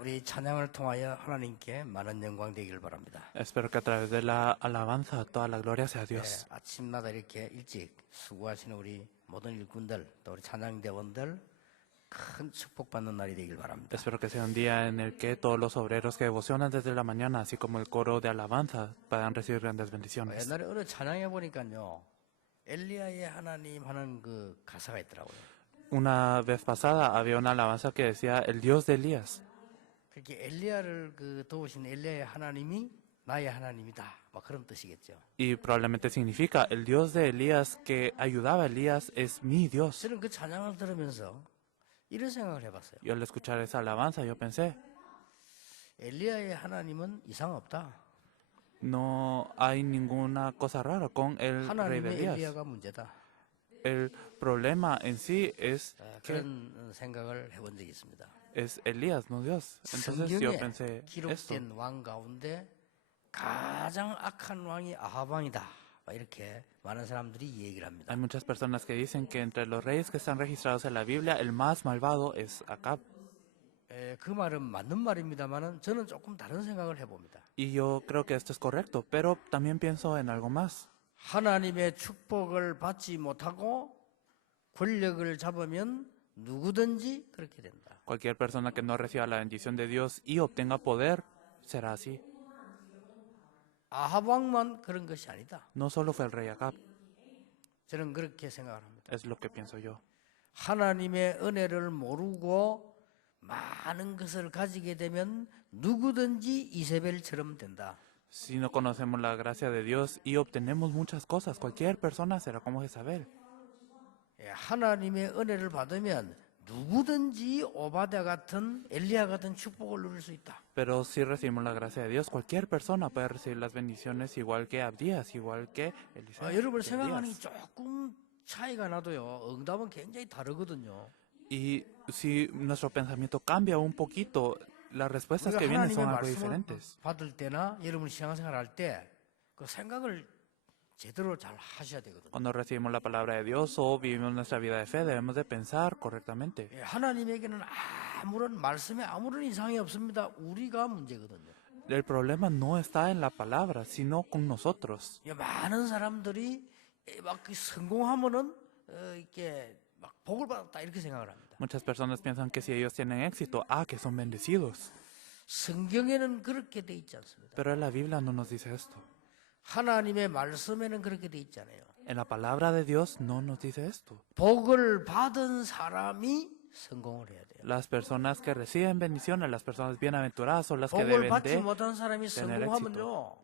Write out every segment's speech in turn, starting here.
우리 찬양을 통하여 하나님께 많은 영광 되기를 바랍니다. Espero que a través de la alabanza toda la gloria sea a Dios. 아침마다 이렇게 일찍 수고하시는 우리 모든 일꾼들, 또 우리 찬양대원들 큰 축복받는 날이 되길 바랍니다. Espero que sea un día en el que todos los obreros que devocionan desde la mañana, así como el coro de alabanza, puedan recibir grandes bendiciones. 옛날에 어느 찬양해 보니까요, 엘리야의 하나님 하는 그 가사가 있더라고요. Una vez pasada había una alabanza que decía el Dios de Elías. 그렇게 엘리야를 도우신 엘리야의 하나님이 나의 하나님이다. 뭐 그런 뜻이겠죠. Y probablemente significa el Dios de Elías que ayudaba a Elías es mi Dios. 저는 그 찬양을 들으면서 이런 생각을 해봤어요. Y al escuchar esa alabanza yo pensé, 엘리야의 하나님은 이상 없다. no hay ninguna cosa rara con el rey de 하나님의 Elías. 엘리야가 문제다. El problema en sí es 그런 생각을 해본 적이 있습니다. Elías, no Dios. Entonces yo 성경에 pensé esto. 기록된 왕 가운데 가장 악한 왕이 아합 왕이다. 이렇게 많은 사람들이 얘기를 합니다. Hay muchas personas que dicen que entre los reyes que están registrados en la Biblia, el más malvado es Acab. 그 말은 맞는 말입니다만은 저는 조금 다른 생각을 해봅니다. Y yo creo que esto es correcto, pero también pienso en algo más. 하나님의 축복을 받지 못하고 권력을 잡으면 누구든지 그렇게 된다. Cualquier persona que no reciba la bendición de Dios y obtenga poder, será así. 아합 왕만 그런 것이 아니다. No solo fue el rey Acab, 저는 그렇게 생각을 합니다. es lo que pienso yo. 하나님의 은혜를 모르고 많은 것을 가지게 되면 누구든지 이세벨처럼 된다. Si no conocemos la gracia de Dios y obtenemos muchas cosas, cualquier persona será como Jezabel. 하나님의 은혜를 받으면 누구든지 오바댜 같은 엘리야 같은 축복을 누릴 수 있다. Pero si recibimos la gracia de Dios, cualquier persona puede recibir las bendiciones igual que Abdías, igual que Eliseo. 여러분 생각하는 게 조금 차이가 나도요. 응답은 굉장히 다르거든요. Y si nuestro pensamiento cambia un poquito, las respuestas que vienen son algo diferentes. 받을 때나 여러분이 신앙생활 할 때 그 생각을 제대로 잘 하셔야 되거든요. Cuando recibimos la palabra de Dios o vivimos nuestra vida de fe, debemos de pensar correctamente. 하나님에게는 아무런 말씀에 아무런 이상이 없습니다. 우리가 문제거든요. El problema no está en la palabra, sino con nosotros. 많은 사람들이 막 성공하면은 이렇게 막 복을 받았다 이렇게 생각을 합니다. Muchas personas piensan que si ellos tienen éxito, que son bendecidos. 성경에는 그렇게 돼 있지 않습니다. Pero en la Biblia no nos dice esto. 하나님의 말씀에는 그렇게 돼 있잖아요. En la palabra de Dios no nos dice esto. 복을 받은 사람이 성공을 해야 돼요. Las personas que reciben bendiciones, las personas bienaventuradas son las que 복을 deben 받지 de 못한 사람이 tener 성공하면요.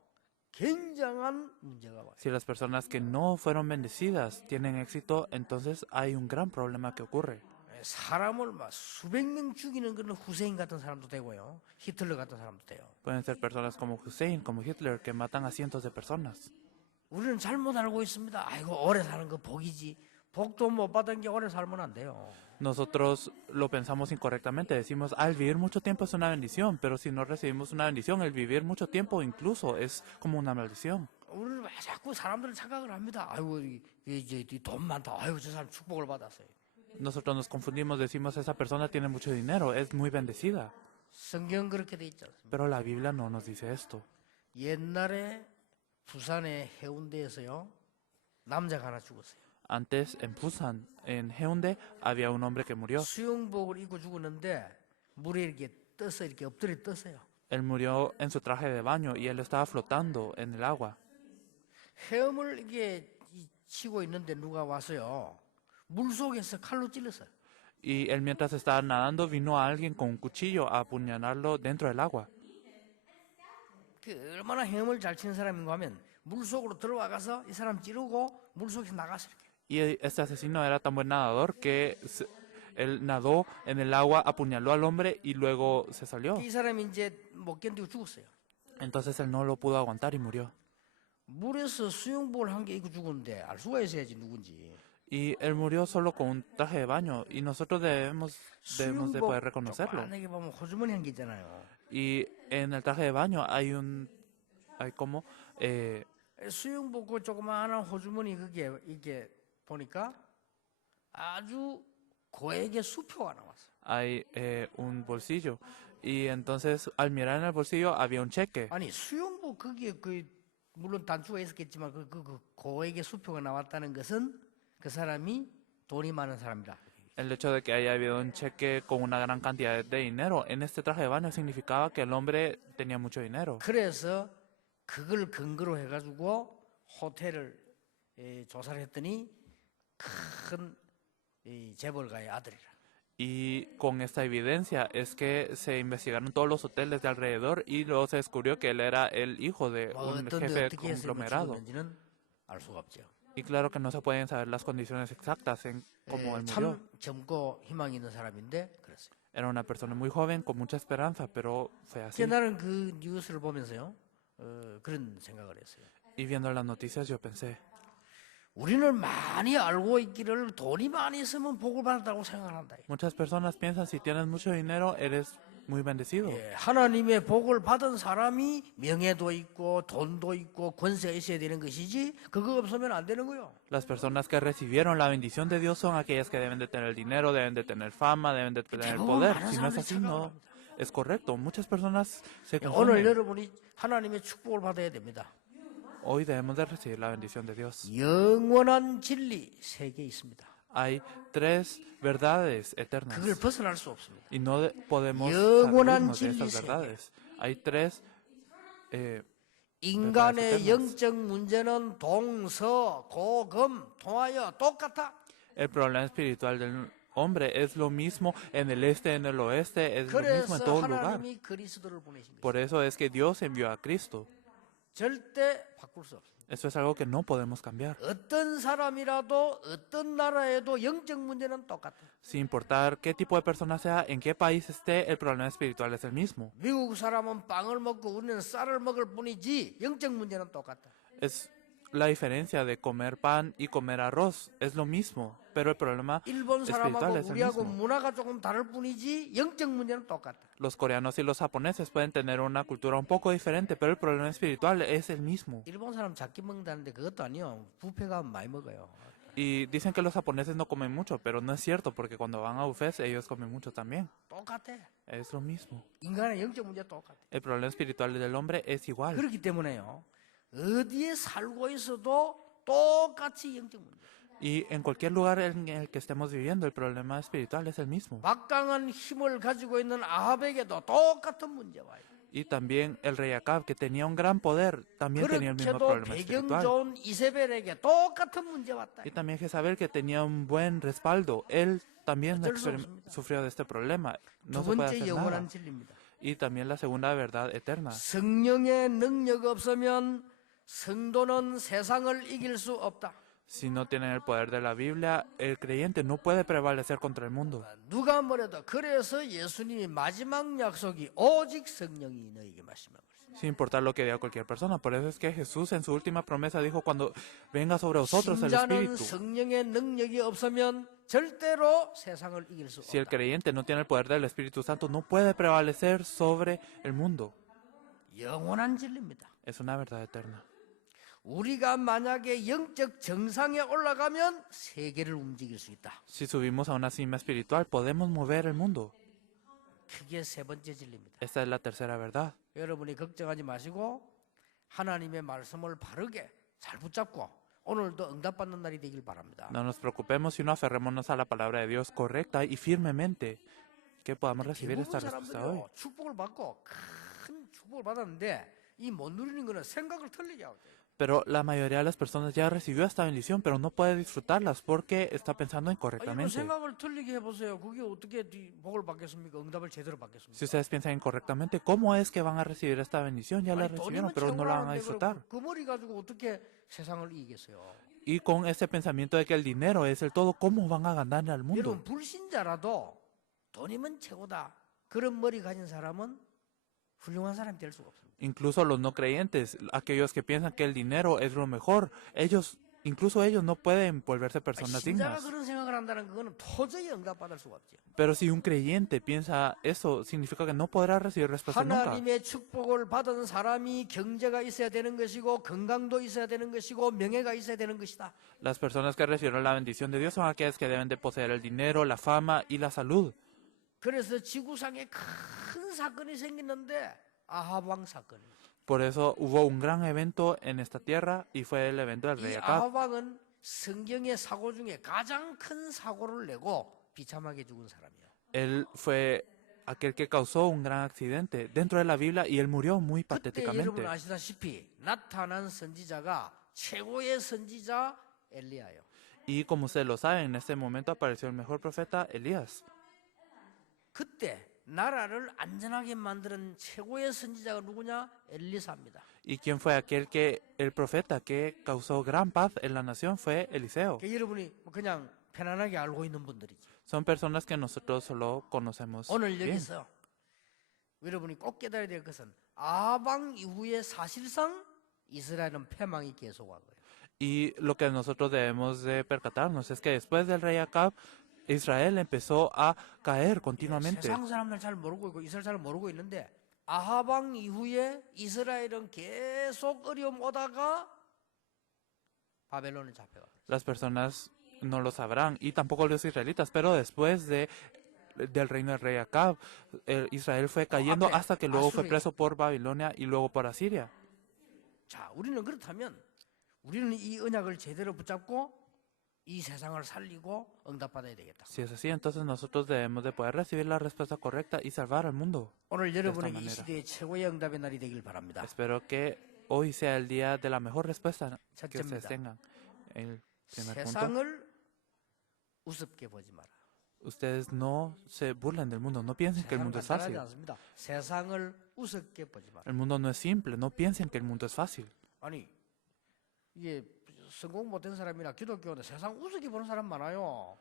굉장한 문제가 와요. Si las personas que no fueron bendecidas tienen éxito, entonces hay un gran problema que ocurre. 사람을 막 수백 명 죽이는 그런 후세인 같은 사람도 되고요. 히틀러 같은 사람도 돼요. Pueden ser personas como Hussein, como Hitler, que matan a cientos de personas. 우리는 잘못 알고 있습니다. 아이고 오래 사는 거 복이지. 복도 못 받은 게 오래 살면 안 돼요. Nosotros lo pensamos incorrectamente. Decimos, el vivir mucho tiempo es una bendición, pero si no recibimos una bendición, el vivir mucho tiempo incluso es como una maldición. 우리는 자꾸 사람들은 착각을 합니다. 아이고 이제 돈 많다. 아이고 저 사람 축복을 받았어요. Nosotros nos confundimos, decimos, esa persona tiene mucho dinero, es muy bendecida. 성경 그렇게 돼 있지 않습니까? Pero la Biblia no nos dice esto. 옛날에 부산의 해운대에서요. 남자가 하나 죽었어요. Antes, en Busan, en Haeundae, había un hombre que murió. 수영복을 입고 죽었는데 물에 이렇게 떠서 이렇게 엎드려 떴어요. Él murió en su traje de baño y él estaba flotando en el agua. 헤엄을 이게 치고 있는데 누가 와서요. 물속에서 칼로 찔렀어요. Y él mientras estaba nadando vino a alguien con un cuchillo a apuñalarlo dentro del agua. 얼마나 헤엄을 잘 치는 사람인가 하면 물속으로 들어와가서 이 사람 찌르고 물속에서 나갔어요. Y este asesino era tan buen nadador que él nadó en el agua, apuñaló al hombre y luego se salió. 이 사람이 이제 못 견디고 죽었어요. Entonces él no lo pudo aguantar y murió. 물에서 수영복을 한 개 입고 죽었는데 알 수가 있어야지 누군지. Y él murió solo con un traje de baño y nosotros debemos de poder reconocerlo. 안에 보면 호주머니 한 개 있잖아요. Y en el traje de baño hay como 수영복 그 조그마한 호주머니 그게 이게 보니까 아주 고액의 수표가 나왔어요. hay un bolsillo Y entonces al mirar en el bolsillo había un cheque. 아니 수용복 거기에 물론 단추가 있었겠지만 고액의 수표가 나왔다는 것은 그 사람이 돈이 많은 사람이다. El hecho de que haya habido un cheque con una gran cantidad de dinero en este traje de baño significaba que el hombre tenía mucho dinero. 그래서 그걸 근거로 해가지고 호텔을 조사를 했더니 큰 재벌가의 아들이라. Y con esta evidencia es que se investigaron todos los hoteles de alrededor y luego se descubrió que él era el hijo de un 어떤데 jefe 어떻게 해서 conglomerado. 죽었는지는 알 수가 없죠. Y claro que no se pueden saber las condiciones exactas en cómo él murió. 참 젊고 희망 있는 사람인데 그랬어요. Era una persona muy joven con mucha esperanza, pero fue así. 그래서 나는 그 뉴스를 보면서요 그런 생각을 했어요. Y viendo las noticias yo pensé, 우리는 많이 알고 있기를 돈이 많이 있으면 복을 받았다고 생각한다. muchas personas piensan si tienes mucho dinero eres muy bendecido. 하나님의 복을 받은 사람이 명예도 있고 돈도 있고 권세가 있어야 되는 것이지 그거 없으면 안 되는 거요. Las personas que recibieron la bendición de Dios son aquellas que deben de tener el dinero, deben de tener fama, deben de tener poder. Si no es así, no es correcto. Muchas personas se 오늘 confunden. 여러분이 하나님의 축복을 받아야 됩니다. Hoy debemos de recibir la bendición de Dios. 영원한 진리 세 개 있습니다. Hay tres verdades eternas 그걸 벗어날 수 없습니다. y no podemos 영원한 salirnos de estas 진리 verdades. Hay tres 인간의 영적 문제는 동서, 고금, 동하여 똑같아. El problema espiritual del hombre es lo mismo en el este, en el oeste, es lo mismo en 그래서 todo lugar. 하나님이 그리스도를 보내신 거예요. Por eso es que Dios envió a Cristo. 절대 바꿀 수 없습니다. Eso es algo que no podemos cambiar. 어떤 사람이라도 어떤 나라에도 영적 문제는 똑같아요. Sin importar qué tipo de persona sea, en qué país esté, el problema espiritual es el mismo. 미국 사람은 빵을 먹고 우리는 쌀을 먹을 뿐이지 영적 문제는 똑같아. Es la diferencia de comer pan y comer arroz. Es lo mismo, pero el problema 일본 espiritual 사람하고 es el 우리하고 mismo. 문화가 조금 다를 뿐이지 영적 문제는 똑같아. Los coreanos y los japoneses pueden tener una cultura un poco diferente, pero el problema espiritual es el mismo. 일본 사람 작게 먹는다는데 그것도 아니요. 뷔페가 많이 먹어요. Y dicen que los japoneses no comen mucho, pero no es cierto, porque cuando van a buffets ellos comen mucho también. 똑같아. Es lo mismo. 인간의 영적 문제 똑같아. El problema espiritual del hombre es igual. 그렇기 때문에요. 어디에 살고 있어도 똑같이 영적 문제. Y en cualquier lugar en el que estemos viviendo, el problema espiritual es el mismo. 막강한 힘을 가지고 있는 아합에게도 똑같은 문제 와요. Y también el rey Acab, que tenía un gran poder, también tenía el mismo 그렇게도 problema 배경 espiritual. 좋은 이세벨에게 똑같은 문제 왔다. Y también Jezabel, que tenía un buen respaldo, él también 어쩔 수 없습니다. sufrió de este problema. No 두 se puede 번째 hacer nada. 영원한 진리입니다. Y también la segunda verdad eterna. 성령의 능력 없으면 성도는 세상을 이길 수 없다. Si no tienen el poder de la Biblia, el creyente no puede prevalecer contra el mundo. 누가 뭐래도 그래서 예수님이 마지막 약속이 오직 성령이 너에게 말씀하고 있습니다. Sin importar lo que diga cualquier persona. Por eso es que Jesús en su última promesa dijo, cuando venga sobre vosotros el 신자는 Espíritu. 성령의 능력이 없으면 절대로 세상을 이길 수 Si el 없다. creyente no tiene el poder del Espíritu Santo, no puede prevalecer sobre el mundo. 영원한 진리입니다. Es una verdad eterna. 우리가 만약에 영적 정상에 올라가면 세계를 움직일 수 있다. Si subimos a una cima espiritual, podemos mover el mundo. 그게 세 번째 진리입니다. Esta es la tercera verdad. 여러분이 걱정하지 마시고 하나님의 말씀을 바르게 잘 붙잡고 오늘도 응답받는 날이 되길 바랍니다. No nos preocupemos, sino aferrémonos a la palabra de Dios correcta y firmemente, que podamos recibir esta 대부분 respuesta hoy. 사람들이요 축복을 받고 큰 축복을 받았는데 이 못 누리는 거는 생각을 틀리게 하고 있어요. Pero la mayoría de las personas ya recibió esta bendición, pero no puede disfrutarlas porque está pensando 아니, incorrectamente. 생각을 틀리게 해보세요. 그게 어떻게 복을 받겠습니까? 응답을 제대로 받겠습니까? Si ustedes piensan incorrectamente, ¿cómo es que van a recibir esta bendición? Ya la 아니, recibieron, 돈이면 pero no la van a 최고라는데 disfrutar. 그 머리 가지고 어떻게 세상을 이기겠어요? Y con este pensamiento de que el dinero es el todo, ¿cómo van a ganarle al mundo? 여러분 불신자라도 돈이면 최고다. 그런 머리 가진 사람은 훌륭한 사람이 될 수가 없습니다. Incluso los no creyentes, aquellos que piensan que el dinero es lo mejor, incluso ellos no pueden volverse personas 신자가 dignas. 그런 생각을 한다는 그거는 도저히 응답받을 수가 없죠. Pero si un creyente piensa eso, significa que no podrá recibir respuesta nunca. 하나님의 축복을 받은 사람이 경제가 있어야 되는 것이고 건강도 있어야 되는 것이고 명예가 있어야 되는 것이다. Las personas que recibieron la bendición de Dios son aquellas que deben de poseer el dinero, la fama y la salud. 그래서 지구상에 큰 사건이 생겼는데 아합 왕 사건이에요. Por eso hubo un gran evento en esta tierra y fue el evento del 이 rey Acab. 아합 왕은 성경의 사고 중에 가장 큰 사고를 내고 비참하게 죽은 사람이에요. Él fue aquel que causó un gran accidente dentro de la Biblia y él murió muy 그때 patéticamente. 여러분 아시다시피 나타난 선지자가 최고의 선지자 엘리야예요. Y como ustedes lo saben, en este momento apareció el mejor profeta, Elías. 그때 나라를 안전하게 만드는 최고의 선지자가 누구냐? 엘리사입니다. Y quien fue aquel que, el profeta que causó gran paz en la nación fue Eliseo. 그러니까 여러분이 그냥 편안하게 알고 있는 분들이지. Son personas que nosotros solo conocemos 오늘 bien. 여기서 여러분이 꼭 깨달아야 될 것은 아합 왕 이후에 사실상 이스라엘은 패망이 계속한 거예요. Y lo que nosotros debemos de percatarnos es que después del rey Acab, Israel empezó a caer continuamente. 세상 사람들 잘 모르고 있고 이스라엘 잘 모르고 있는데 아합 왕 이후에 이스라엘은 계속 어려움 오다가 바벨론에 잡혀가. Las personas no lo sabrán y tampoco los israelitas, pero después del reino del rey Acab, Israel fue cayendo 앞에 hasta que luego fue 아수르. preso por Babilonia y luego por Asiria. 자, 우리는 그렇다면 우리는 이 언약을 제대로 붙잡고 이 세상을 살리고 응답받아야 되겠다. Si es así, entonces nosotros debemos de poder recibir la respuesta correcta y salvar al mundo. 오늘 여러분에게 이 manera. 시대의 최고의 응답의 날이 되길 바랍니다. Espero que hoy sea el día de la mejor respuesta que ustedes 첫째입니다. tengan. El primer punto, 세상을 우습게 보지 마라. ustedes no se burlen del mundo, no piensen que el 세상은 mundo es 간단하지 fácil. 않습니다. 세상을 우습게 보지 마라. El mundo no es simple, no piensen que el mundo es fácil. 아니 이게 성공 못한 사람이나 기독교인데 세상 우습게 보는 사람 많아요.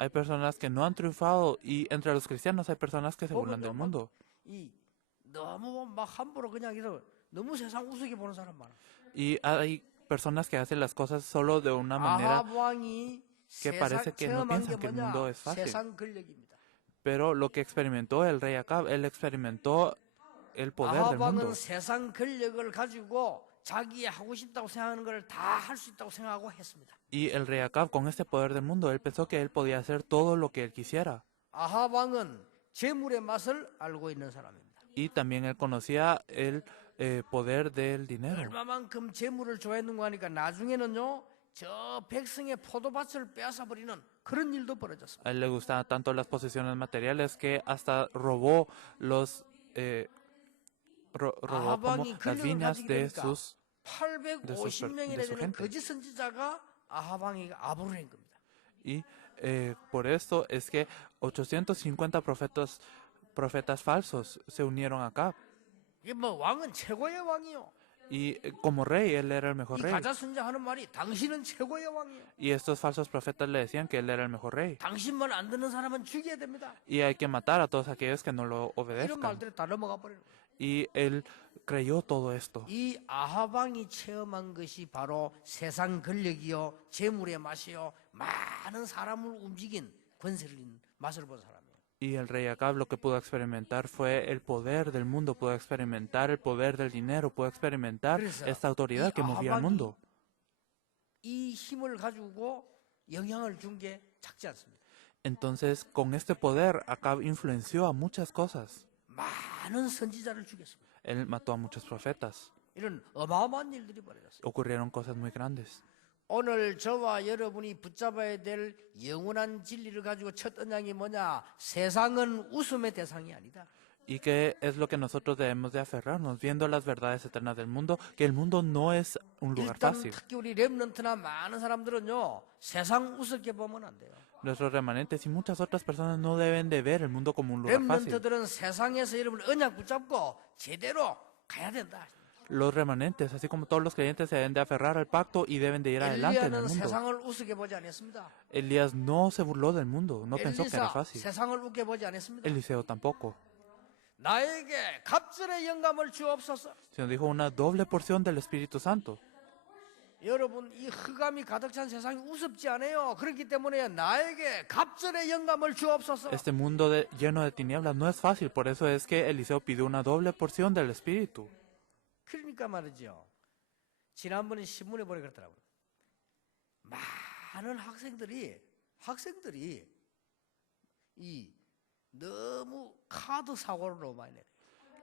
Hay personas que no han triunfado y entre los cristianos hay personas que se burlan del mundo. 이 너무 막 함부로 그냥 이러 너무 세상 우습게 보는 사람 많아. Y hay personas que hacen las cosas solo de una manera, 아합 왕이 que parece que no 체험한 게 piensan que el mundo 뭐냐? es fácil. 세상 권력입니다. pero lo que experimentó el rey Acab, él experimentó el poder 아합 del mundo. 왕은 세상 권력을 가지고 자기 하고 싶다고 생각하는 걸 다 할 수 있다고 생각하고 했습니다. Y el rey Acab, con este poder del mundo, él pensó que él podía hacer todo lo que él quisiera. 아합 왕은 재물의 맛을 알고 있는 사람입니다. Y también él conocía el poder del dinero. 얼마만큼 재물을 좋아했는가 하니까 나중에는요, 저 백성의 포도밭을 빼앗아 버리는 그런 일도 벌어졌습니다. A él le gustaban tanto las posesiones materiales que hasta robó los robó 아합 como 왕이 las 권력을 viñas 가지게 de 되니까 sus 850명이나 de su 되는 gente. 거짓 선지자가 아합 왕에게 아부를 한 겁니다. y por esto es que 850 profetas falsos se unieron acá. 이게 뭐 왕은 최고의 왕이요. Y como rey, él era el mejor 이 rey. 가짜 선지자하는 말이 당신은 최고의 왕이요. Y estos falsos profetas le decían que él era el mejor rey. 당신 말 안 듣는 사람은 죽여야 됩니다. Y hay que matar a todos aquellos que no lo 이런 obedezcan. 말들이 다 넘어가 버리는 거예요. Y él creyó todo esto. 이 아합 왕이 체험한 것이 바로 세상 권력이요, 재물의 맛이요, 많은 사람을 움직인 권세를 맛을 본 사람이에요. Y el rey Acab lo que pudo experimentar fue el poder del mundo, pudo experimentar el poder del dinero, pudo experimentar 그래서 esta autoridad que 이 movía el 아합왕이 mundo. 이 힘을 가지고 영향을 준 게 작지 않습니다. Entonces, con este poder, Acab influenció a muchas cosas. 많은 선지자를 죽였습니다. Él mató a muchos profetas. 이런 어마어마한 일들이 벌어졌어요. Ocurrieron cosas muy grandes. 오늘 저와 여러분이 붙잡아야 될 영원한 진리를 가지고 첫 언약이 뭐냐? 세상은 웃음의 대상이 아니다. ¿Y qué es lo que nosotros debemos de aferrarnos, viendo las verdades eternas del mundo? Que el mundo no es un lugar 일단 fácil. 특히 우리 렘넌트나 많은 사람들은요, 세상 우습게 보면 안 돼요. Nuestros remanentes y muchas otras personas no deben de ver el mundo como un lugar fácil. 렘넌트들은 세상에서 여러분 언약 붙잡고 제대로 가야 된다. Los remanentes, así como todos los creyentes, se deben de aferrar al pacto y deben de ir adelante en el 엘리야는 mundo. 세상을 우습게 보지 않았습니다. Elías no se burló del mundo, no pensó que era 엘리사 fácil. 세상을 웃게 보지 않았습니다. Eliseo tampoco, 나에게 갑절의 영감을 주옵소서. sino dijo una doble porción del Espíritu Santo. 여러분 이 흑암이 가득 찬 세상이 우습지 않아요. 그렇기 때문에 나에게 갑절의 영감을 주옵소서. Este mundo lleno de tinieblas no es fácil, por eso es que Eliseo pidió una doble porción del Espíritu. 그러니까 말이죠. 지난번에 신문에 보니 그렇더라고요. 많은 학생들이 이 너무 카드 사고를 너무 많이 내요.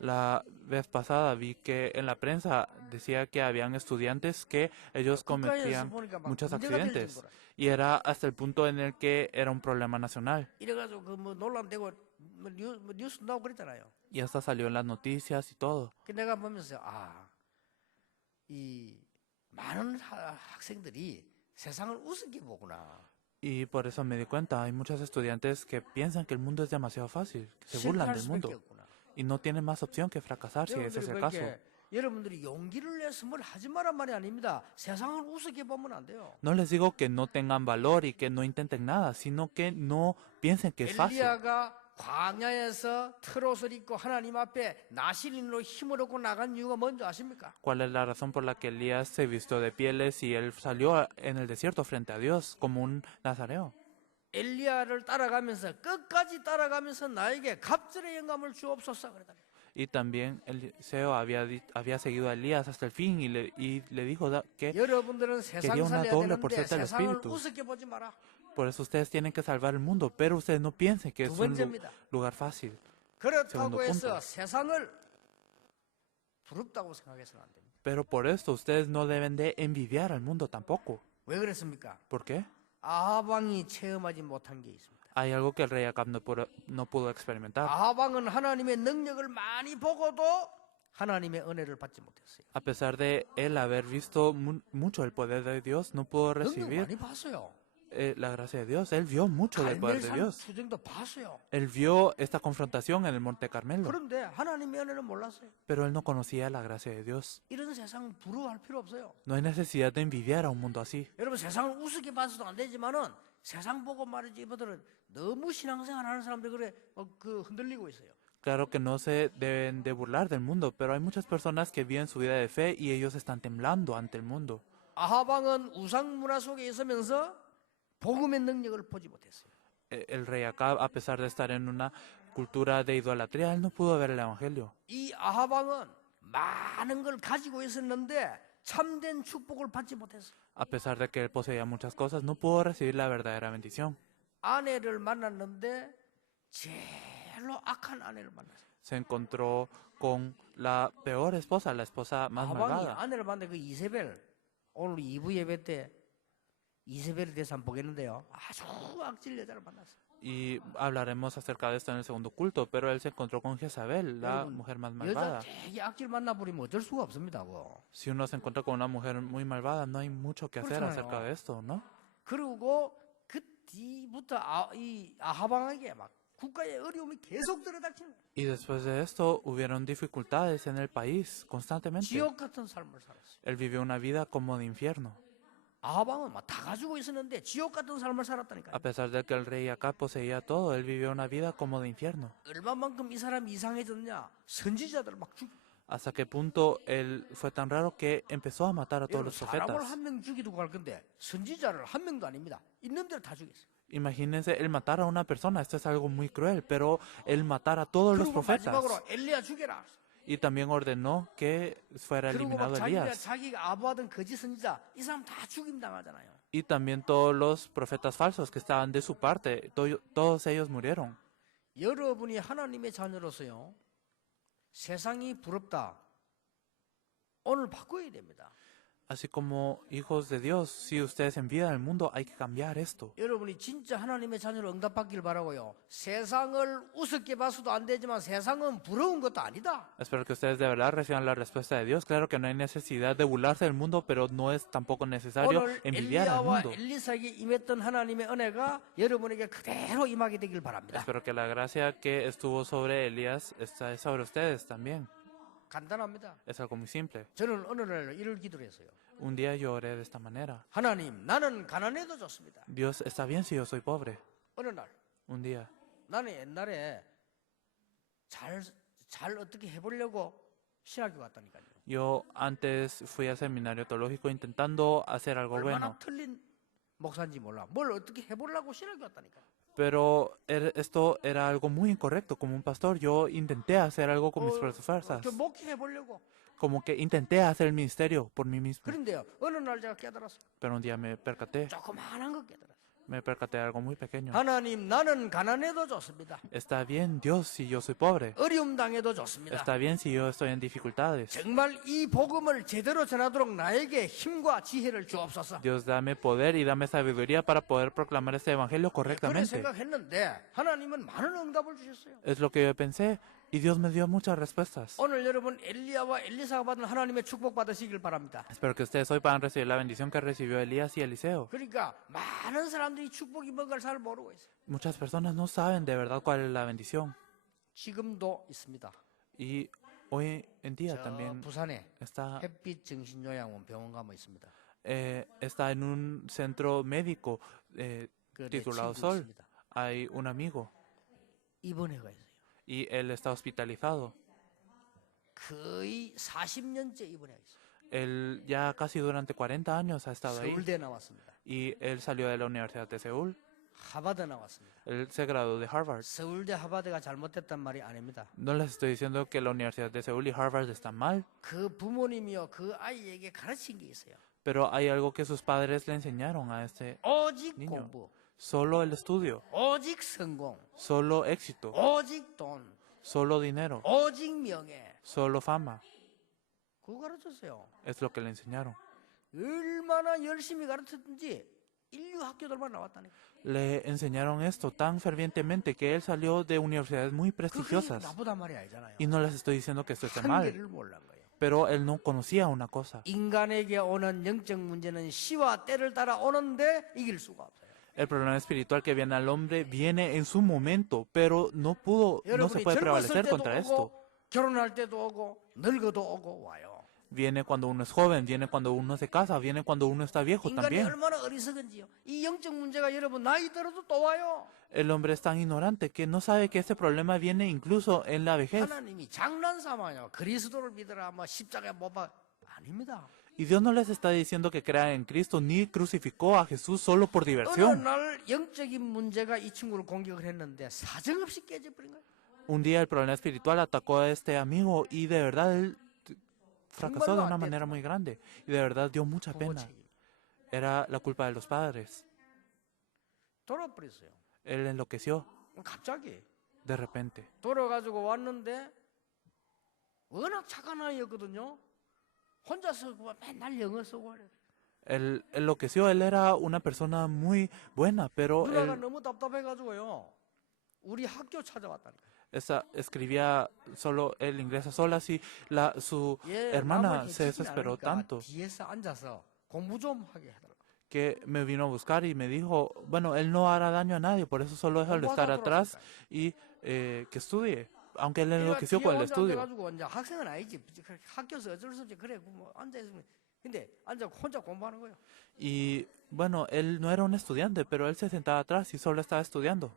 La vez pasada vi que en la prensa decía que habían estudiantes que ellos 국가에서 cometían 보니까 막 muchos 문제가 될 accidentes 정도라. y era hasta el punto en el que era un problema nacional 이래가지고 그 뭐 논란되고 뉴스 나오고 그랬잖아요. y hasta salió en las noticias y todo. 그 내가 보면서 이 많은 학생들이 세상을 우습게 보구나. Y por eso me di cuenta, hay muchos estudiantes que piensan que el mundo es demasiado fácil, que se burlan 실패할 del 수밖에 mundo 없구나. y no tienen más opción que fracasar si ese es el caso. 여러분들이 용기를 내서 뭘 하지 마란 말이 아닙니다. 세상을 우습게 보면 안 돼요. No les digo que no tengan valor y que no intenten nada, sino que no piensen que es fácil. 엘리야가 광야에서 트롯을 입고 하나님 앞에 나실인으로 힘을 얻고 나간 이유가 뭔지 아십니까? ¿Cuál es la razón por la que Elías se vistió de pieles y él salió en el desierto frente a Dios como un nazareo? 엘리야를 따라가면서 끝까지 따라가면서 나에게 갑절의 영감을 주옵소서 그랬다. Y también Eliseo había seguido a Elías hasta el fin y le dijo que 여러분들은 세상 quería una 살려야 doble 되는데 porción del 세상을 Espíritu. 우습게 보지 마라. Por eso ustedes tienen que salvar el mundo, pero ustedes no piensen que 두 es un 번째입니다. lugar fácil. 그렇다고 segundo 해서 punto. 세상을 부럽다고 생각해서는 안 됩니다. Pero por esto ustedes no deben de envidiar al mundo tampoco. 왜 그랬습니까? ¿Por qué? 아합 왕이 체험하지 못한 게 있습니다. Hay algo que el rey Acab no pudo experimentar. 아합 왕은 하나님의 능력을 많이 보고도 하나님의 은혜를 받지 못했어요. A pesar de él haber visto mucho el poder de Dios, no pudo 능력 recibir 많이 봤어요. la gracia de Dios. Él vio mucho del poder de 갈멜산 Dios. 투쟁도 봤어요. Él vio esta confrontación en el Monte Carmelo, 그런데 하나님의 은혜는 몰랐어요. pero él no conocía la gracia de Dios. 이런 세상 부러워할 필요 없어요. No hay necesidad de envidiar a un mundo así. 여러분 세상을 우습게 봐서도 안 되지만은 세상 보고 말이지 이분들은 너무 신앙생활 하는 사람들 그래 그 흔들리고 있어요. Claro que no se deben de burlar del mundo, pero hay muchas personas que viven su vida de fe y ellos están temblando ante el mundo. 아합 왕은 우상 문화 속에 있으면서 복음의 능력을 보지 못했어요. El rey Acab, a pesar de estar en una cultura de idolatría, él no pudo ver el evangelio. 이 아합 왕은 많은 걸 가지고 있었는데 참된 축복을 받지 못했어요. A pesar de que él poseía muchas cosas, no pudo recibir la verdadera bendición. 아내를 만났는데 제일로 악한 아내를 만났어요. Se encontró con la peor esposa, la esposa más 아합 왕이 malvada. 아내를 만났는데 그 이세벨 오늘 2부 예배 때 이세벨에 대해서 한번 보겠는데요. 아주 악질 여자를 만났어요. Y hablaremos acerca de esto en el segundo culto, pero él se encontró con Jezabel, la 여러분, mujer más 여자 malvada. 되게 악질 만나버리면 어쩔 수가 없습니다. 그거. Si uno se encuentra con una mujer muy malvada, no hay mucho que hacer 그렇잖아요. acerca de esto, ¿no? 그리고 그 뒤부터 이 아합 왕에게 막 국가의 어려움이 계속 들어닥치는 거예요. Y después de esto hubieron dificultades en el país constantemente. 지옥 같은 삶을 살았어요. Él vivió una vida como de infierno. 아합 왕은 막 다 가지고 있었는데 지옥 같은 삶을 살았다니까요. A pesar de que el rey acá poseía todo, él vivió una vida como de infierno. 얼마만큼 이 사람이 이상해졌냐? 선지자들을 막 죽. Hasta qué punto él fue tan raro que empezó a matar a todos 여러분 los 사람을 profetas. 한 명 죽이고 갈 건데 선지자를 한 명도 아닙니다. 있는 대로 다 죽였어요. Imagínense el matar a una persona, esto es algo muy cruel, pero él matar a todos los 그리고 profetas. 마지막으로 엘리야 죽여라. Y también ordenó que fuera 그리고 eliminado 막 Elías. 자기가 아부하던 거짓 선지자 이 사람 다 죽임 당하잖아요. Y también todos los profetas falsos que estaban de su parte, todos ellos murieron. 여러분이 하나님의 자녀로서요. 세상이 부럽다. 오늘 바꿔야 됩니다. Así como hijos de Dios, si ustedes envían al mundo, hay que cambiar esto. 여러분이 진짜 하나님의 자녀로 응답받길 바라고요. 세상을 우습게 봐서도 안 되지만 세상은 부러운 것도 아니다. Espero que ustedes de verdad reciban la respuesta de Dios. Claro que no hay necesidad de burlarse del mundo, pero no es tampoco necesario 오늘 envidiar al 엘리야와 mundo. 엘리사에게 임했던 하나님의 은혜가 여러분에게 그대로 임하게 되길 바랍니다. Espero que la gracia que estuvo sobre Elías está sobre ustedes también. 간단합니다. Es algo muy simple. 저는 어느 날 이를 기도했어요. Un día yo oré de esta manera. 하나님, 나는 가난해도 좋습니다. Dios, está bien si yo soy pobre. 어느 날 Un día. 나는 옛날에 잘 어떻게 해보려고 신학교 갔다니까요. Yo antes fui al seminario teológico intentando hacer algo 얼마나 bueno. 틀린 목사인지 몰라. 뭘 어떻게 해보려고 신학교 갔다니까요. Pero esto era algo muy incorrecto. Como un pastor, yo intenté hacer algo con mis propias fuerzas. 목회해보려고. Como que intenté hacer el ministerio por mí mismo. 그런데요, 어느 날 제가 깨달았어요. Pero un día me percaté. 조그마한 거 깨달았어요. me percaté de algo muy pequeño. 하나님, 나는 가난해도 좋습니다. Está bien, Dios, si yo soy pobre. 어려움 당해도 좋습니다. Está bien si yo estoy en dificultades. 정말 이 복음을 제대로 전하도록 나에게 힘과 지혜를 주옵소서. Dios, dame poder y dame sabiduría para poder proclamar este evangelio 그래 correctamente. 생각했는데 하나님은 많은 응답을 주셨어요. Es lo que yo pensé y Dios me dio muchas respuestas. 오늘 여러분 엘리야와 엘리사가 받은 하나님의 축복 받으시길 바랍니다. Espero que ustedes hoy puedan recibir la bendición que recibió Elías y Eliseo. 그러니까 많은 사람들이 축복이 뭔가를 잘 모르고 있어요. Muchas personas no saben de verdad cuál es la bendición. 지금도 있습니다. Y hoy en día 저 también 부산에 está, 햇빛 정신요양원 병원 가면 있습니다. está en un centro médico 그내 titulado 친구 Sol. 있습니다. Hay un amigo 입원해 가 있어요. y él está hospitalizado. 거의 40년째 입원해 가 있어요. Él ya casi durante 40 años ha estado ahí 서울대 나왔습니다. y él salió de la Universidad de Seúl. 하버드 나왔습니다. Él se graduó de Harvard. 서울대 하버드가 잘못됐단 말이 아닙니다. No les estoy diciendo que la Universidad de Seúl y Harvard están mal, 그 부모님이요 그 아이에게 가르친 게 있어요. pero hay algo que sus padres le enseñaron a este 오직 niño. 공부, Solo el estudio, 오직 성공, solo éxito, 오직 돈, solo dinero, 오직 명예. solo fama. 그거 가르쳤어요. Es lo que le enseñaron. 얼마나 열심히 가르쳤든지 인류 학교들만 나왔다니까. Le enseñaron esto tan fervientemente que él salió de universidades muy 그게 prestigiosas. 나보다 말이 아니잖아요. Y no les estoy diciendo que esto esté mal, 한계를 몰란 거예요. pero él no conocía una cosa. 인간에게 오는 영적 문제는 시와 때를 따라 오는데 이길 수가 없어요. El problema espiritual que viene al hombre viene en su momento, pero no se 여러분이 puede 젊었을 prevalecer 때도 contra esto. 오고 결혼할 때도 오고 늙어도 오고 와요. Viene cuando uno es joven, viene cuando uno se casa, viene cuando uno está viejo 인간이 también. 얼마나 어리석은지요. 이 영적 문제가 여러분 나이 들어도 또 와요. El hombre es tan ignorante que no sabe que este problema viene incluso en la vejez. 하나님이 장난삼아요. 그리스도를 믿으라 뭐 십자가에 못 박. 아닙니다. Y Dios no les está diciendo que crean en Cristo ni crucificó a Jesús solo por 어느 diversión. 날 영적인 문제가 이 친구를 공격을 했는데 사정없이 깨져버린 거예요. Un día el problema espiritual atacó a este amigo y de verdad él fracasó de una manera muy grande. Y de verdad dio mucha 부모 pena. 책임. Era la culpa de los padres. 돌아버렸어요. Él enloqueció 갑자기 de repente. 돌아가지고 왔는데 워낙 착한 아이였거든요. 혼자서 맨날 영어 쓰고 그래요. Él enloqueció, él era una persona muy buena, pero 누나가 él 너무 답답해가지고요. 우리 학교 찾아왔다니까. escribía solo el inglés a solas y su hermana se desesperó tanto 뒤에서 앉아서 공부 좀 하게 하더라고. que me vino a buscar y me dijo, bueno, él no hará daño a nadie, por eso solo déjalo estar atrás y que estudie, aunque él enloqueció con el estudio. 가지고 이제 학생은 아니지. 학교에서 어쩔 수 없이 그래 뭐 앉아 있으면 근데 앉아 혼자 공부하는 거예요. Y bueno, él no era un estudiante, pero él se sentaba atrás y solo estaba estudiando.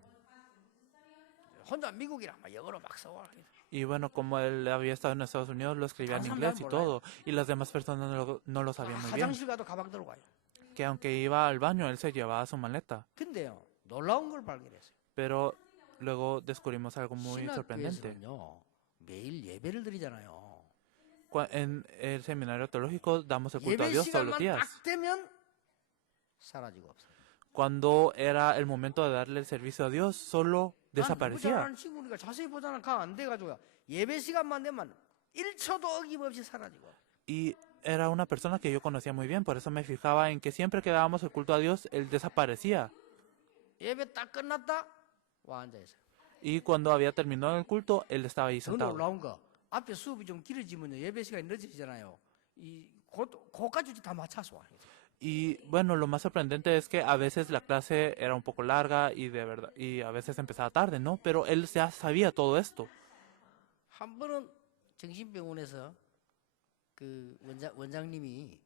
혼자 미국이랑 막 영어로 막 써와. Y bueno, como él había estado en Estados Unidos, lo escribía en inglés y todo, y las demás personas no lo sabían muy bien. 화장실 가도 가방 들고 가요. Que aunque iba al baño, él se llevaba su maleta. 근데요 놀라운 걸 발견했어요. Pero luego descubrimos algo muy sorprendente. 신학교에서는요 매일 예배를 드리잖아요. En el seminario teológico damos el culto a 예배 Dios todos los 시간만 días. 딱 되면 사라지고 없어요. Cuando era el momento de darle el servicio a Dios, solo desaparecía. 잘하는 친구니까 자세히 보자는 안 돼가지고요. 예배 시간만 되면 1초도 어김없이 사라지고. Y era una persona que yo conocía muy bien, por eso me fijaba en que siempre que dábamos el culto a Dios, él desaparecía. 예배 딱 끝났다 와 앉아 있어요. Y cuando había terminado el culto, él estaba ahí 더 sentado. 놀라운 거 앞에 수업이 좀 길어지면 예배 시간이 늦어지잖아요. 그것까지 다 맞춰서 와. Y bueno, lo más sorprendente es que a veces la clase era un poco larga y de verdad y a veces empezaba tarde, ¿no? Pero él ya sabía todo esto. 한 번은 정신병원에서 그 원장님이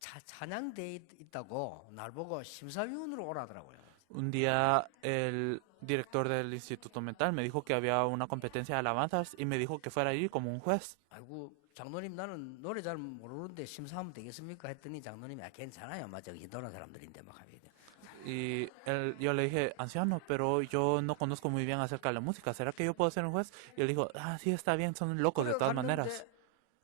찬양대 있다고 날 보고 심사위원으로 오라더라고요. Un día el director del instituto mental me dijo que había una competencia de alabanzas y me dijo que fuera allí como un juez. 아이고 장로님 나는 노래 잘 모르는데 심사하면 되겠습니까? 했더니 장로님이 괜찮아요. 막 정신 돌아온 사람들인데 막 하게 돼. Y yo le dije, anciano, pero yo no conozco muy bien acerca de la música. ¿Será que yo puedo ser un juez? Y él dijo, sí, está bien, son locos de todas maneras.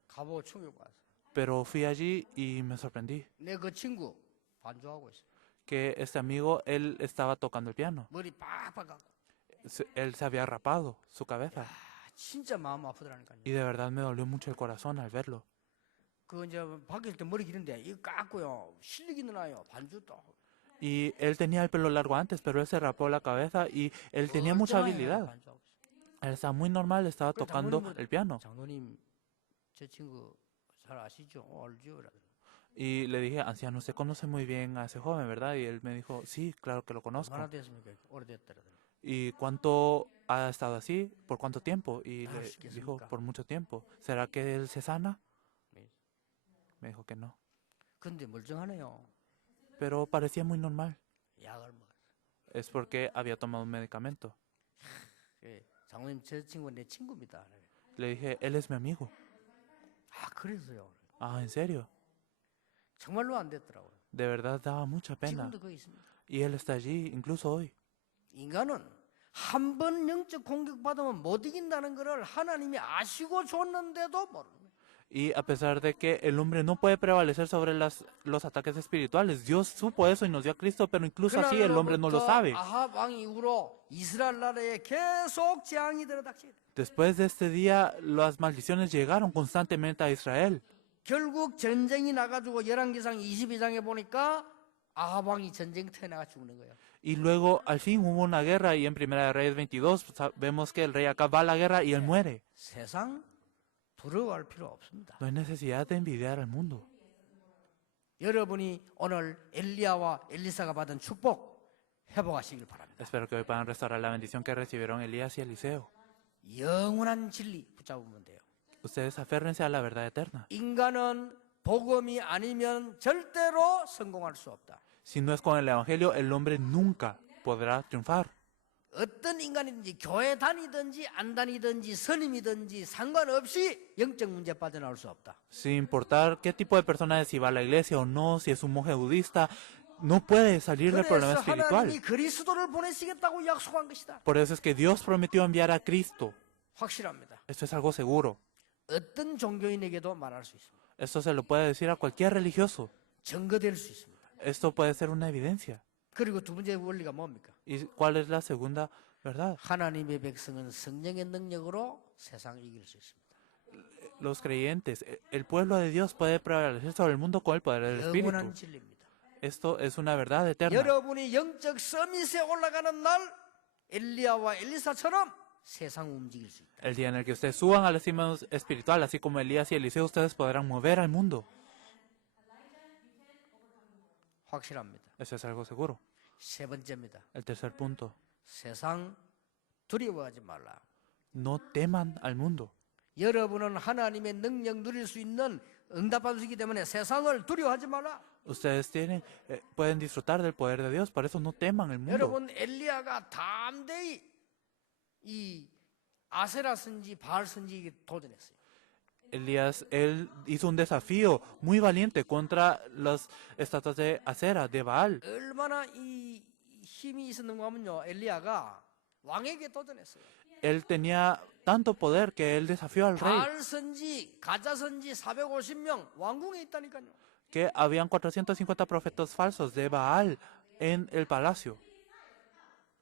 가보고 충격 받았어. Pero fui allí y me sorprendí. 내 그 친구 반주하고 있어. que este amigo, él estaba tocando el piano. 머리 빡빡 깎고. Él se había rapado su cabeza. 아, 진짜 마음 아프더라니까요. Y de verdad me dolió mucho el corazón al verlo. 그 이제 밖에 있을 때 머리 기른데 이거 깎고요. 실리기는 나요. 반주 또. Y él tenía el pelo largo antes, pero él se rapó la cabeza y él tenía mucha habilidad. 반주하고 있어요. Él estaba muy normal, estaba 그 tocando 장로님은- el piano. 장로님 제 친구 잘 아시죠? 알죠? Y le dije, anciano, usted conoce muy bien a ese joven, ¿verdad? Y él me dijo, sí, claro que lo conozco. 얼마나 됐습니까? 오래됐더라고요. ¿Y cuánto ha estado así? ¿Por cuánto tiempo? Y Ah, le sí que dijo, sí. por mucho tiempo. ¿Será que él se sana? 네. Me dijo que no. 근데 멀쩡하네요. Pero parecía muy normal. 약을 먹었어요. Es porque había tomado un medicamento. 예, 장로님 제 친구는 내 친구입니다. Le dije, él es mi amigo. 아 그래서요. Ah, ¿en serio? 정말로 안 됐더라고요. De verdad daba mucha pena. 지금도 거기 있습니다. Y él está allí, incluso hoy. 인간은 한 번 영적 공격받으면 못 이긴다는 것을 하나님이 아시고 줬는데도 모르는 거예요. Y a pesar de que el hombre no puede prevalecer sobre los ataques espirituales, Dios supo eso y nos dio a Cristo, pero incluso así el hombre no lo sabe. 아합 왕 이후로 이스라엘 나라에 계속 재앙이 들어닥치게 돼요. Después de este día, las maldiciones llegaron constantemente a Israel. 결국 전쟁이 나가지고 열왕기상 22장에 보니까 아합 왕이 전쟁터에 나가 죽는 거예요. Y luego, al fin, hubo una guerra y en Primera de Reyes 22 vemos que el rey Acab va a la guerra y él muere. 세상 부러워할 필요 없습니다. No hay necesidad de envidiar al mundo. 여러분이 오늘 엘리야와 엘리사가 받은 축복 회복하시길 바랍니다. Espero que hoy puedan restaurar la bendición que recibieron Elías y Eliseo. 영원한 진리 붙잡으면 돼요. Ustedes aférrense a la verdad eterna. 인간은 복음이 아니면 절대로 성공할 수 없다. Si no es con el Evangelio, el hombre nunca podrá triunfar. 어떤 인간이든지 교회 다니든지 안 다니든지 선임이든지 상관없이 영적 문제 빠져나올 수 없다. Sin importar qué tipo de persona es, si va a la iglesia o no, si es un monje budista, no puede salir del problema 그래서 espiritual. 하나님이 그리스도를 보내시겠다고 약속한 것이다. Por eso es que Dios prometió enviar a Cristo. 확실합니다. Esto es algo seguro. 어떤 종교인에게도 말할 수 있습니다. Esto se lo puede decir a cualquier religioso. 증거될 수 있습니다. Esto puede ser una evidencia. 그리고 두 번째 원리가 뭡니까? ¿Y cuál es la segunda verdad? 하나님의 백성은 성령의 능력으로 세상을 이길 수 있습니다. Los creyentes, el pueblo de Dios puede prevalecer sobre el mundo con el poder del Espíritu. 영원한 진리입니다. Esto es una verdad eterna. 여러분이 영적 서밋에 올라가는 날 엘리야와 엘리사처럼 세상 움직일 수 있다. El día en el que ustedes suban al cima espiritual, así como Elías y Eliseo, ustedes podrán mover al mundo. 확실합니다. Eso es algo seguro. 세 번째입니다. El tercer punto. 세상 두려워하지 말라. No teman al mundo. 여러분은 하나님의 능력 누릴 수 있는 응답받을 수 있기 때문에 세상을 두려워하지 말라. Ustedes pueden disfrutar del poder de Dios, por eso no teman el mundo. 여러분 엘리야가 담대히 이 아세라 선지 바알 선지에게 도전했어요. Elías, él hizo un desafío muy valiente contra las estatuas de Acera, de Baal. 얼마나 이 힘이 있었는가 하면요. 엘리야가 왕에게 도전했어요. Él tenía tanto poder que él desafió al rey, 바알 선지, 가짜 선지 450명 왕궁에 있다니까요. que habían 450 profetas falsos de Baal en el palacio.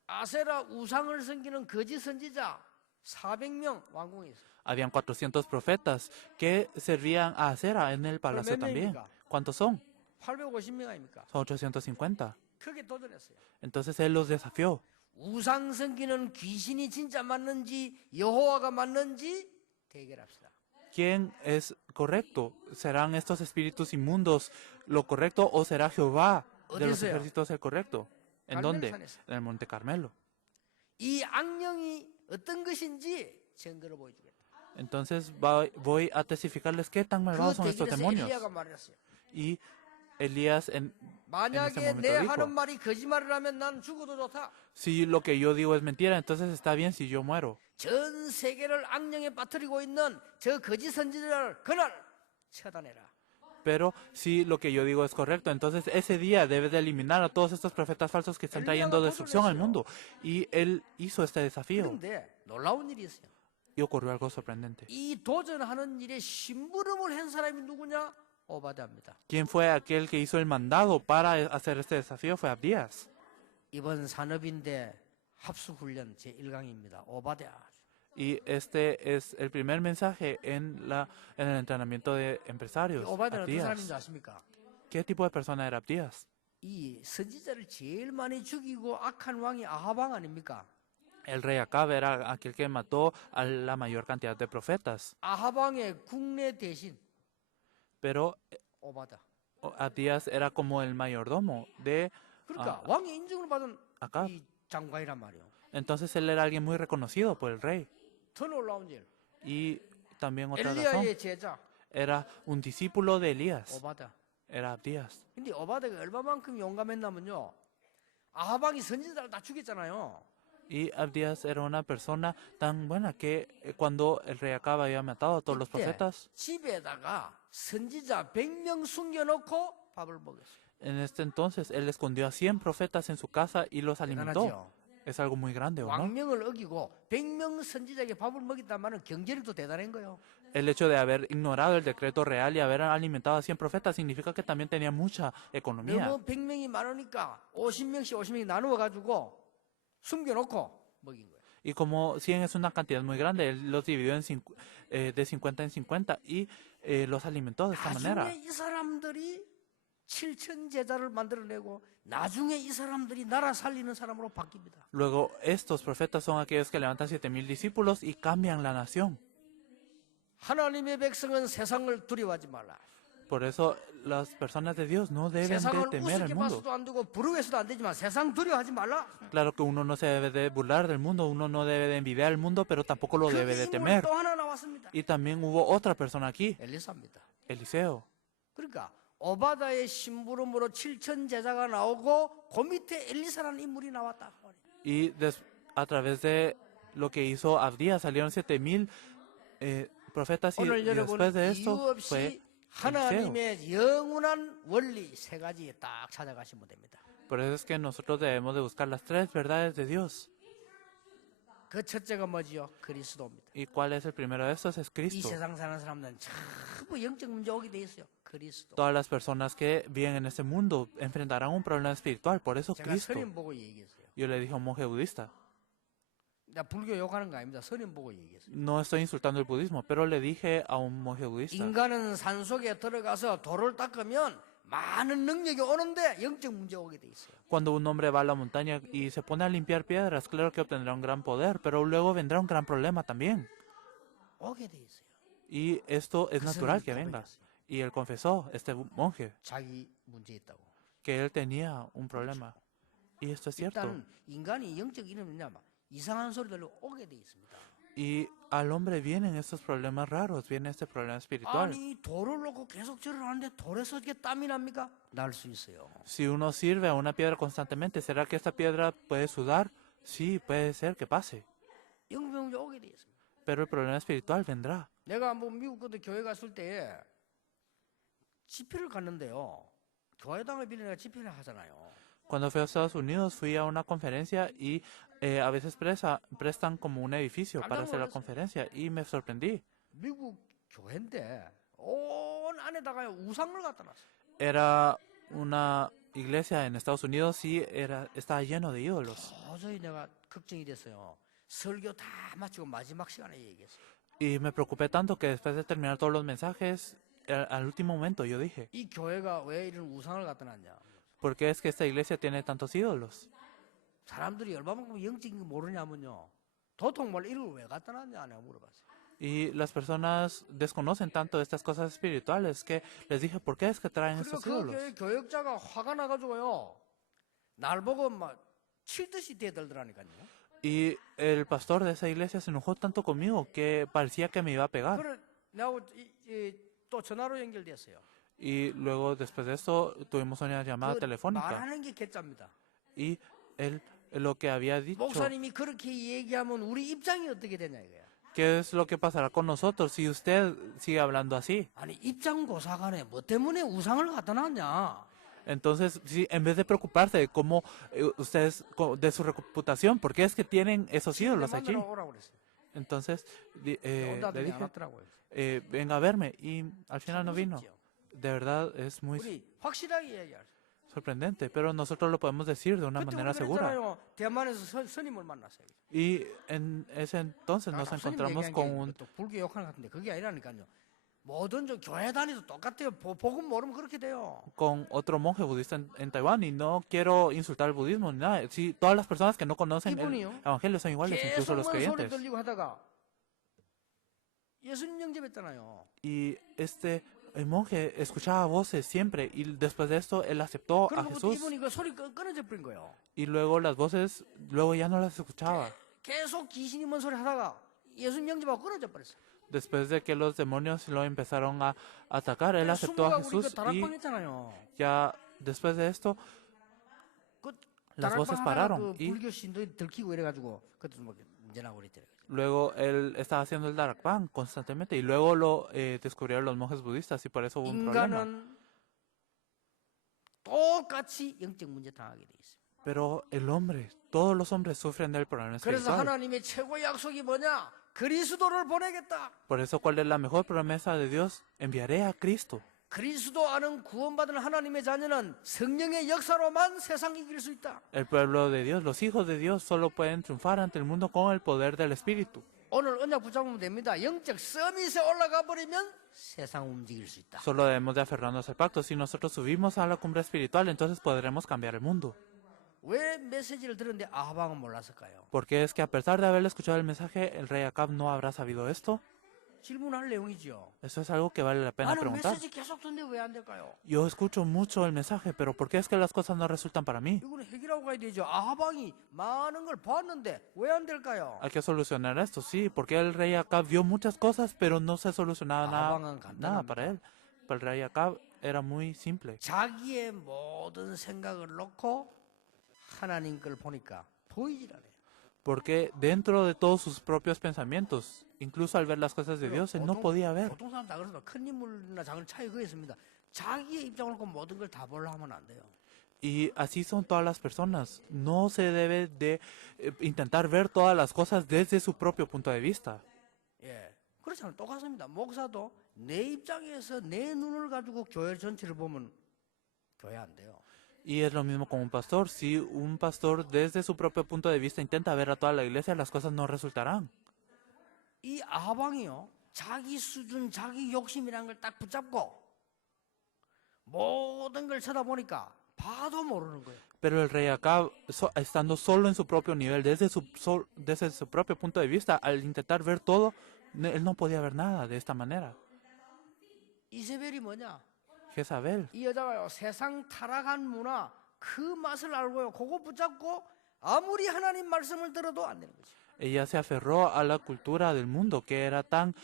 아세라 우상을 섬기는 거짓 선지자 400명 왕궁에 있어요. Habían 400 profetas que servían a Acera en el palacio también. ¿Cuántos son? 850명 아닙니까? Son 850. 크게 도전했어요. Entonces él los desafió. 우상 섬기는 귀신이 진짜 맞는지 여호와가 맞는지 대결합시다. ¿Quién es correcto? ¿Serán estos espíritus inmundos lo correcto o será Jehová de los 어디서요? ejércitos el correcto? ¿En Carmelo dónde? 산에서. En el Monte Carmelo. 이 악령이 어떤 것인지 증거를 보여주겠다. Entonces voy a testificarles qué tan malvados 그 son estos 대결에서 demonios. 엘리야가 말했어요. Y Elías en ese 만약에 momento 내 dijo, 하는 말이 거짓말이라면 난 죽어도 좋다. si lo que yo digo es mentira, entonces está bien si yo muero. 전 세계를 악령에 빠뜨리고 있는 저 거짓 선지자를 그날 처단해라. Pero si lo que yo digo es correcto, entonces ese día debe de eliminar a todos estos profetas falsos que están trayendo destrucción al mundo. Y él hizo este desafío 그런데 놀라운 일이 있어요. y ocurrió algo sorprendente. 이 도전하는 일에 심부름을 한 사람이 누구냐? 오바댜입니다. ¿Quién fue aquel que hizo el mandado para hacer este desafío? Fue Abdías. 이번 산업인대 합수훈련 제1강입니다. 오바댜. Y este es el primer mensaje en el entrenamiento de empresarios. 오바댜는 어떤 Abdías. 사람인지 아십니까? ¿Qué tipo de persona era Abdías? 이 선지자를 제일 많이 죽이고 악한 왕이 아하방 아닙니까? El rey Acab era aquel que mató a la mayor cantidad de profetas. 아하방의 국내 대신 Pero 오바댜. Abdías era como el mayordomo de 그러니까 왕의 인정을 받은 Acab. 이 장관이란 말이에요. Entonces él era alguien muy reconocido por el rey. 더 놀라운 일. Y también otra razón, 엘리야의 제자 era un discípulo de Elías. 오바댜. Era Abdías. 근데 오바댜가 얼마만큼 용감했냐면요. 아하방이 선지자를 다 죽였잖아요. Y Abdías era una persona tan buena que cuando el rey Acab había matado a todos los 이때 profetas, 집에다가 선지자 100명 숨겨놓고 밥을 먹였어요. en este entonces él escondió a 100 profetas en su casa y los alimentó. 대단하죠. Es algo muy grande, ¿o no? 왕명을 어기고 100명 선지자에게 밥을 먹였단 말은 경제력도 대단한 거예요. El hecho de haber ignorado el decreto real y haber alimentado a 100 profetas significa que también tenía mucha economía. 너무 100명이 많으니까 50명씩 나누어가지고 숨겨놓고 먹인 거예요. Y como 100 es una cantidad muy grande, él los dividió de 50 en 50 y los alimentó de esta manera. 나중에 이 사람들이 7천 제자를 만들어내고 나중에 이 사람들이 나라 살리는 사람으로 바뀝니다. Luego, estos profetas son aquellos que levantan 7,000 discípulos y cambian la nación. 하나님의 백성은 세상을 두려워하지 말라. Por eso, las personas de Dios no deben de 세상을 temer al 우습게 mundo. 봐서도 안 되고 부러워해서도 안 되지만 세상 두려워하지 말라. Claro que uno no se debe de burlar del mundo, uno no debe de envidiar al mundo, pero tampoco lo 그 debe de 인물이 temer. 또 하나 나왔습니다. Y también hubo otra persona aquí, 엘리사입니다. Eliseo. 그러니까 오바다의 심부름으로 7천 제자가 나오고 그 밑에 엘리사라는 인물이 나왔다. Y a través de lo que hizo Abdías salieron 7,000 profetas y 오늘 여러분 después de 이유 esto fue 없이 하나님의 영원한 원리 세 가지 딱 찾아가시면 됩니다. Por eso es que nosotros debemos de buscar las 3 verdades de Dios. 그 첫째가 뭐지요? 그리스도입니다. ¿Y cuál es el primero de estos? Es 이 Cristo. 세상 사는 사람들은 전부 영적 문제 오게 돼 있어요. 그리스도. Todas las personas que viven en este mundo enfrentarán un problema espiritual, por eso 제가 Cristo. 선임 보고 얘기했어요. Yo le dije a un monje budista, 나 불교 욕하는 거 아닙니다. 선임 보고 얘기했어요. no estoy insultando el budismo, pero le dije a un monje budista, 인간은 산속에 들어가서 돌을 닦으면 많은 능력이 오는데 영적 문제 오게 돼 있어요. cuando un hombre va a la montaña y se pone a limpiar piedras, claro que obtendrá un gran poder, pero luego vendrá un gran problema también. 오게 돼 있어요. Y esto es 그 natural 선임이 que venga. 고백했어요. Y él confesó, este monje, 자기 문제 있다고. que él tenía un problema. Y esto es cierto. 일단 인간이 영적 이름이 뭐냐면 이상한 소리 들려 오게 돼 있습니다. Y al hombre vienen estos problemas raros, viene este problema espiritual. 아니 돌을 놓고 계속 절을 하는데 돌에서 이게 땀이 납니까? 날 수 있어요. Si uno sirve a una piedra constantemente, ¿será que esta piedra puede sudar? Sí, puede ser que pase. 영적 문제 오게 돼 있습니다. Pero el problema espiritual vendrá. 내가 한번 미국 그때 교회 갔을 때 집회를 갔는데요. 교회당을 빌리니까 집회를 하잖아요. Cuando fui a Estados Unidos, fui a una conferencia y a veces prestan como un edificio para hacer la conferencia y me sorprendí. 미국 교회인데 온 안에다가 우상을 갖다 놨어요. Era una iglesia en Estados Unidos y estaba lleno de ídolos. 도저히 내가 걱정이 됐어요. 설교 다 마치고 마지막 시간에 얘기했어요. Y me preocupé tanto que después de terminar todos los mensajes, al último momento yo dije, 이 교회가 왜 이런 우상을 갖다 놨냐? ¿por qué es que esta iglesia tiene tantos ídolos? 사람들이 얼마만큼 영적인 거 모르냐면요. 도통말 이걸 왜 갖다 놨냐 내가 물어봤어요. Y las personas desconocen tanto de estas cosas espirituales que les dije, ¿por qué es que traen 그리고 estos 그 ídolos? 교회 교역자가 화가 나가지고요. 날 보고 막 칠듯이 대들더라니까요. Y el pastor de esa iglesia se enojó tanto conmigo que parecía que me iba a pegar. 그래 내가 또 전화로 연결됐어요. Y luego después de esto tuvimos una llamada 그 telefónica 말하는 게 개짜입니다. y él lo que había dicho, 목사님이 그렇게 얘기하면 우리 입장이 어떻게 되냐 이거야. ¿qué es lo que pasará con nosotros si usted sigue hablando así? 아니 입장 고사간에 뭐 때문에 우상을 갖다 놨냐? Entonces, si, en vez de preocuparse de cómo ustedes, de su reputación, ¿por qué es que tienen esos ídolos allí? 만나러 오라고 그랬어요. Entonces, le 온다더니 안 dije, 왔더라고요. venga a verme y al final no vino. 무섭죠. de verdad es muy 우리 확실하게 얘기할 수. sorprendente, pero nosotros lo podemos decir de una 그때 manera 우리 segura. 그랬잖아요. 대만에서 스님을 만났어요. Y en ese entonces nos 스님 encontramos 얘기한 con 게 un 또 불교 욕하는 것 같은데 그게 아니라니까요. 모든 저 교회 다니도 똑같아요. 복음 모르면 그렇게 돼요. con otro monje budista en Taiwán y no quiero insultar el budismo ni nada. Sí, todas las personas que no conocen el 이분이요. evangelio son iguales, incluso 계속 los 뭔 소리 creyentes. 들리고 하다가 예수님 영접했잖아요. Y el monje escuchaba voces siempre y después de esto él aceptó a 그러고 Jesús 이분이 그 소리 끊어져 버린 거예요. y luego las voces, luego ya no las escuchaba. 계속 귀신이 뭔 소리 하다가 예수님 영접하고 끊어져 버렸어요. Después de que los demonios lo empezaron a atacar, él aceptó a 우리 그 Jesús y 다락방 했잖아요. ya después de esto 그 las voces 다락방 하다가 pararon 그 y 불교 신도 들키고 이래가지고 그것도 뭐 문제 나고 그랬더라고요. luego él estaba haciendo el Darakpan constantemente y luego lo descubrieron los monjes budistas y por eso hubo un problema. 인간은 똑같이 영적 문제 당하게 돼 있어요. Pero el hombre, todos los hombres sufren del problema 그래서 espiritual. 하나님의 최고의 약속이 뭐냐? 그리스도를 보내겠다. Por eso, ¿cuál es la mejor promesa de Dios? Enviaré a Cristo. 그리스도 안은 구원받은 하나님의 자녀는 성령의 역사로만 세상 이길 수 있다. El pueblo de Dios, los hijos de Dios, solo pueden triunfar ante el mundo con el poder del Espíritu. 오늘 언약 붙잡으면 됩니다. 영적 서밋에 올라가 버리면 세상 움직일 수 있다. Solo debemos de aferrarnos al pacto. Si nosotros subimos a la cumbre espiritual, entonces podremos cambiar el mundo. 왜 메시지를 들었는데 아하방은 몰랐을까요? Porque es que a pesar de haber escuchado el mensaje, el rey Acab no habrá sabido esto. 질문할 내용이죠. Eso es algo que vale la pena 나는 preguntar. 메시지 계속 듣는데 왜 안 될까요? Yo escucho mucho el mensaje, pero ¿por qué es que las cosas no resultan para mí? 이거는 해결하고 가야 되죠. 아하방이 많은 걸 봤는데 왜 안 될까요? Hay que solucionar esto, sí, porque el rey Acab vio muchas cosas, pero no se solucionaba 아하방은 nada para 간단합니다. él. Para el rey Acab era muy simple. 자기의 모든 생각을 놓고 하나님 걸 보니까 보이질 않아요. Porque dentro de todos sus propios pensamientos, incluso al ver las cosas de Dios, él no podía ver. 보통 사람 다 그렇습니다. 큰 인물이나 작은 차이 그게 있습니다. 자기의 입장을 놓고 모든 걸 다 보려 하면 안 돼요. Y así son todas las personas. No se debe de intentar ver todas las cosas desde su propio punto de vista. 예, 그렇잖아요. 똑같습니다. 목사도 내 입장에서 내 눈을 가지고 교회 전체를 보면 교회 안 돼요. Y es lo mismo con un pastor. Si un pastor desde su propio punto de vista intenta ver a toda la iglesia, las cosas no resultarán. 이 아하방이요, 자기 수준, 자기 욕심이라는 걸 딱 붙잡고 모든 걸 쳐다보니까 봐도 모르는 거예요. Pero el rey Acab, estando solo en su propio nivel, desde su propio punto de vista, al intentar ver todo, él no podía ver nada de esta manera. 이세벨이 뭐냐? Jezabel. 이 여자가요, 세상 타락한 문화 그 맛을 알고요, 그거 붙잡고 아무리 하나님 말씀을 들어도 안 되는 거죠. Ella se aferró a la cultura del mundo que era tan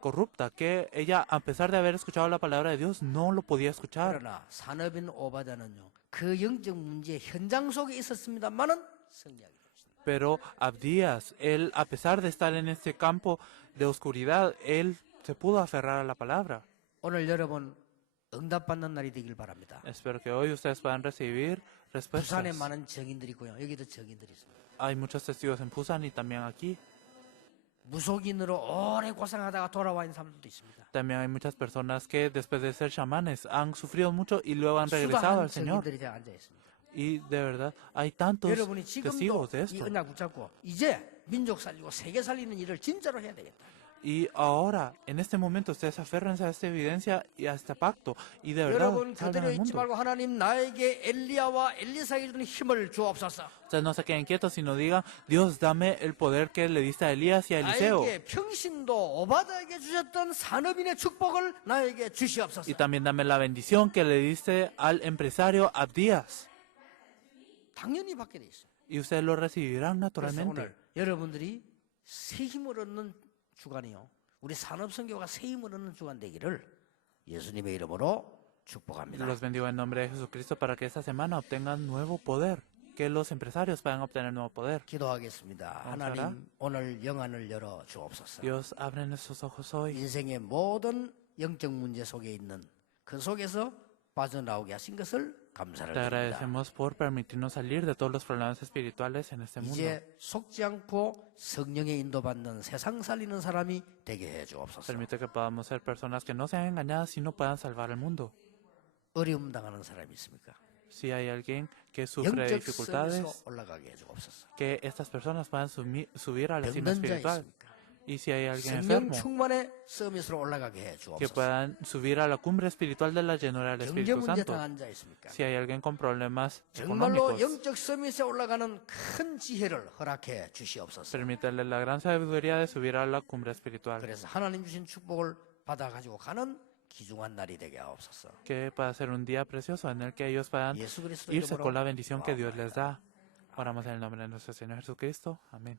corrupta que ella, a pesar de haber escuchado la palabra de Dios, no lo podía escuchar. 그러나 산업인 오바다는요, 그 영적 문제 현장 속에 있었습니다만은 승리하게 되었습니다. Pero Abdías, él, a pesar de estar en este campo de oscuridad, él se pudo aferrar a la palabra. 오늘 여러분 응답받는 날이 되길 바랍니다. Espero que hoy ustedes puedan recibir respuestas. 부산에 많은 증인들이 있고요, 여기도 증인들이 있습니다. Hay muchos testigos en Busan y también aquí. 무속인으로 오래 고생하다가 돌아와 있는 사람들도 있습니다. También hay muchas personas que después de ser chamanes han sufrido mucho y luego han regresado 수많은 al Señor. 증인들이 앉아 있습니다. Y de verdad, hay tantos 여러분이 지금도 testigos de 이 esto. 언약 붙잡고 이제 민족 살리고 세계 살리는 일을 진짜로 해야 되겠다. Y ahora, en este momento, ustedes aférrense a esta evidencia y a este pacto. Y de verdad, 여러분 salven 그대로 al 있지 mundo. 말고 하나님 나에게 엘리야와 엘리사에게 주는 힘을 주옵소서. Ustedes no se queden quietos, sino digan, Dios, dame el poder que le diste a Elías y a Eliseo. 나에게 평신도 오바다에게 주셨던 산업인의 축복을 나에게 주시옵소서. Y también dame la bendición que le diste al empresario Abdías. 당연히 받게 돼 있어요. Y ustedes lo recibirán 그래서 naturalmente. 오늘 여러분들이 새 힘을 얻는 주간이요, 우리 산업선교가 새 힘을 얻는 주간 되기를 예수님의 이름으로 축복합니다. Los bendigo en nombre de Jesucristo para que esta semana obtengan nuevo poder. Que los empresarios puedan obtener nuevo poder. 기도하겠습니다. 하나님 오늘 영안을 열어 주옵소서. Dios, abre nuestros ojos hoy. 인생의 모든 영적 문제 속에 있는 그 속에서 빠져나오게 하신 것을 감사를 Te 드립니다. agradecemos por permitirnos salir de todos los problemas espirituales en este mundo. 이제 속지 않고 성령의 인도받는 세상 살리는 사람이 되게 해 주옵소서. Permite que podamos ser personas que no sean engañadas y no puedan salvar el mundo. 어려움 당하는 사람이 있습니까? Si hay alguien que sufre 영적 dificultades, 섬에서 올라가게 해 주옵소서. que estas personas puedan subir a la cima 병든 자 espiritual. 있습니까? Y si hay alguien 성령 enfermo, 충만의 서밋으로 올라가게 해 que 주옵소서. puedan subir a la cumbre espiritual de la llenura del 경제 Espíritu 문제 Santo. 당한 자 있습니까? Si hay alguien con problemas 정말로 económicos, 영적 서밋에 올라가는 큰 지혜를 허락해 주시옵소서. permítele la gran sabiduría de subir a la cumbre espiritual. 그래서 하나님 주신 축복을 받아 가지고 가는 귀중한 날이 되게 하옵소서. Que pueda ser un día precioso en el que ellos puedan 예수 그리스도 irse 이름으로 con la bendición que Dios les 기도합니다. da. Oramos en el nombre de nuestro Señor Jesucristo. Amén.